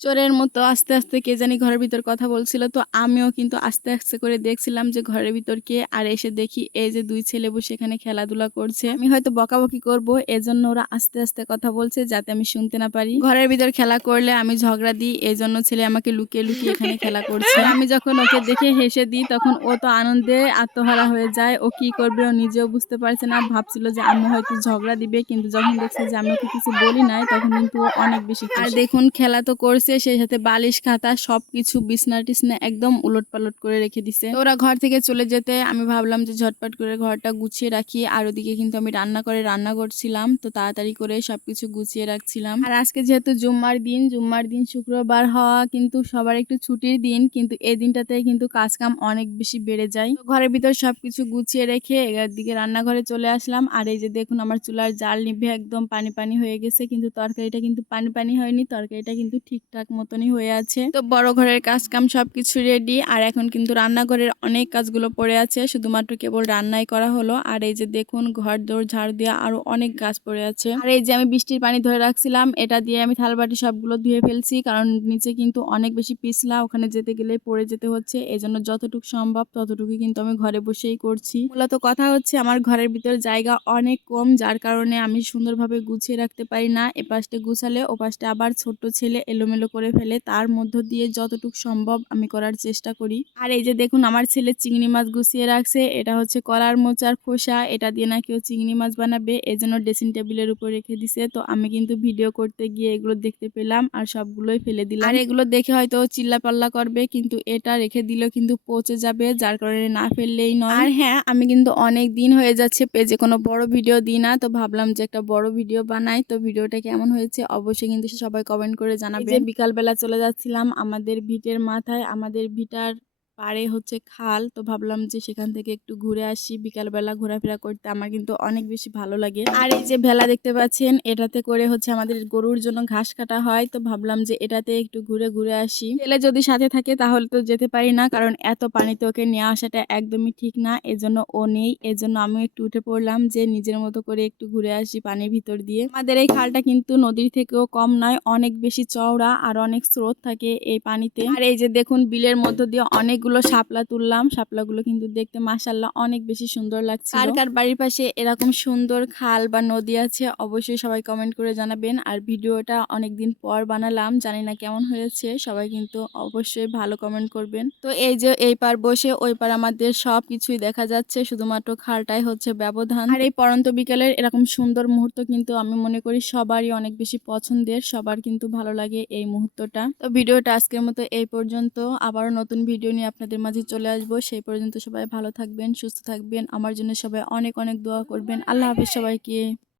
চোরের মতো আস্তে, আস্তে কে জানি ঘরের ভিতর কথা বলছিল। তো আমিও কিন্তু আস্তে, আস্তে করে দেখছিলাম যে ঘরের ভিতর কে। আর এসে দেখি এই যে ২ ছেলে বসে এখানে খেলাধুলা করছে। আমি হয়তো বকাবকি করব, এজন্য ওরা আস্তে, আস্তে কথা বলছে যাতে আমি শুনতে না পারি। ঘরের ভিতর খেলা করলে আমি ঝগড়া দিই, এজন্য ছেলে আমাকে লুকিয়ে, লুকিয়ে এখানে খেলা করছে। আমি যখন ওকে দেখে হেসে দিই তখন ও তো আনন্দে আত্মহারা হয়ে যায়। ও কি করবে ও নিজেও বুঝতে পারছে না। ভাবছিল যে আম্মু হয়তো ঝগড়া দিবে, কিন্তু যখন দেখছে যে আমি ওকে কিছু বলি নাই তখন কিন্তু ও অনেক বেশি খুশি। আর দেখুন খেলা তো করছে, সেই সাথে বালিশ খাতা সবকিছু বিছনা-টিছনা একদম উলটপালট করে রেখে দিছে। তো ওরা ঘর থেকে চলে যেতে আমি ভাবলাম যে ঝটপট করে ঘরটা গুছিয়ে রাখি। আর ওদিকে কিন্তু আমি রান্না করছিলাম। তো তাড়াতাড়ি করে সবকিছু গুছিয়ে রাখছিলাম। আর আজকে যেহেতু জুম্মার দিন শুক্রবার হওয়া কিন্তু সবার একটু ছুটির দিন, কিন্তু এই দিনটাতে কিন্তু কাজ কাম অনেক বেশি বেড়ে যায়। তো ঘরের ভিতর সবকিছু গুছিয়ে রেখে একদিকে রান্নাঘরে চলে আসলাম। আর এই যে দেখুন আমার চুলার জাল নিভে একদম পানি পানি হয়ে গেছে, কিন্তু তরকারিটা কিন্তু পানি পানি হয়নি, তরকারিটা কিন্তু ঠিকঠাক মতনই হয়ে আছে। তো বড় ঘরের কাজ কাম সবকিছু রেডি। আর এখন কিন্তু রান্নাঘরের অনেক কাজগুলো পড়ে আছে, শুধুমাত্র কেবল রান্নাই করা হলো। আর এই যে দেখুন ঘর দৌড় ঝাড় দেওয়া আরো অনেক কাজ পড়ে আছে। আর এই যে আমি বৃষ্টির পানি ধরে রাখছিলাম, এটা দিয়ে আমি থালবাটি সবগুলো ধুয়ে ফেলছি, কারণ নিচে কিন্তু অনেক বেশি পিছলা, ওখানে যেতে গেলে পড়ে যেতে হচ্ছে। এজন্য যতটুকু সম্ভব ততটুকু কিন্তু আমি ঘরে বসেই করছি। মূলত কথা হচ্ছে আমার ঘরের ভিতর জায়গা অনেক কম, যার কারণে আমি সুন্দরভাবে গুছিয়ে রাখতে পারি না। এপাশটা গুছালে ওপাশটা আবার ছোট্ট ছেলে এলোমেলো করে ফেলে, তার মধ্য দিয়ে যতটুকু সম্ভব আমি করার চেষ্টা করি। আর এই যে দেখুন আমার ছেলে চিংড়ি মাছ গুছিয়ে রাখছে, এটা হচ্ছে কলার মোচার খোসা, এটা দিয়ে নাকি ও চিংড়ি মাছ বানাবে, এজন্য ড্রেসিং টেবিলের উপর রেখে দিছে। তো আমি কিন্তু ভিডিও করতে গিয়ে এগুলো দেখতে পেলাম আর সবগুলোই ফেলে দিলাম। আর এগুলো দেখে হয়তো ও চিল্লাপাল্লা করবে, কিন্তু এটা রেখে দিলেও কিন্তু পচে যাবে, যার কারণে না ফেললেই নয়। আর হ্যাঁ, আমি কিন্তু অনেক দিন হয়ে যাচ্ছে পেজে কোনো বড় ভিডিও দিই না, তো ভাবলাম যে একটা বড় ভিডিও বানাই। তো ভিডিওটা কেমন হয়েছে অবশ্যই কিন্তু সবাই কমেন্ট করে জানাবেন। যে বিকালবেলা চলে যাচ্ছিলাম আমাদের ভিটের মাথায়, আমাদের ভিটার পাড়ে হচ্ছে খাল, তো ভাবলাম যে সেখান থেকে একটু ঘুরে আসি। বিকালবেলা ঘোরাফেরা করতে আমার কিন্তু অনেক বেশি ভালো লাগে। আর এই যে ভেলা দেখতে পাচ্ছেন, এটাতে করে হচ্ছে আমাদের গরুর জন্য ঘাস কাটা হয়, তো ভাবলাম যে এটাতে একটু ঘুরে ঘুরে আসি। ছেলে যদি সাথে থাকে তাহলে তো যেতে পারি না, কারণ এত পানিতে ওকে নিয়ে আসাটা একদমই ঠিক না, এজন্য ও নেই। এজন্য আমিও একটু উঠে পড়লাম যে নিজের মতো করে একটু ঘুরে আসি পানির ভিতর দিয়ে। আমাদের এই খালটা কিন্তু নদীর থেকেও কম নয়, অনেক বেশি চওড়া আর অনেক স্রোত থাকে এই পানিতে। আর এই যে দেখুন বিলের মধ্য দিয়ে অনেকগুলো শাপলা তুললাম, শাপলাগুলো কিন্তু দেখতে মাশাআল্লাহ অনেক বেশি সুন্দর লাগছিল। কার কার বাড়ির পাশে এরকম সুন্দর খাল বা নদী আছে অবশ্যই সবাই কমেন্ট করে জানাবেন। আর ভিডিওটা অনেকদিন পর বানালাম, জানি না কেমন হয়েছে, সবাই কিন্তু অবশ্যই ভালো কমেন্ট করবেন। তো এই যে এই পার বসে ওই পার আমাদের সব কিছুই দেখা যাচ্ছে, শুধুমাত্র খালটাই হচ্ছে ব্যবধান। আর এই পড়ন্ত বিকেলের এরকম সুন্দর মুহূর্ত কিন্তু আমি মনে করি সবারই অনেক বেশি পছন্দের, সবার কিন্তু ভালো লাগে এই মুহূর্তটা। তো ভিডিওটা আজকের মতো এই পর্যন্ত, আবারও নতুন ভিডিও নিয়ে আপনাদের মাঝে চলে আসবো। সেই পর্যন্ত সবাই ভালো থাকবেন, সুস্থ থাকবেন, আমার জন্য সবাই অনেক অনেক দোয়া করবেন। আল্লাহ হাফেজ সবাইকে।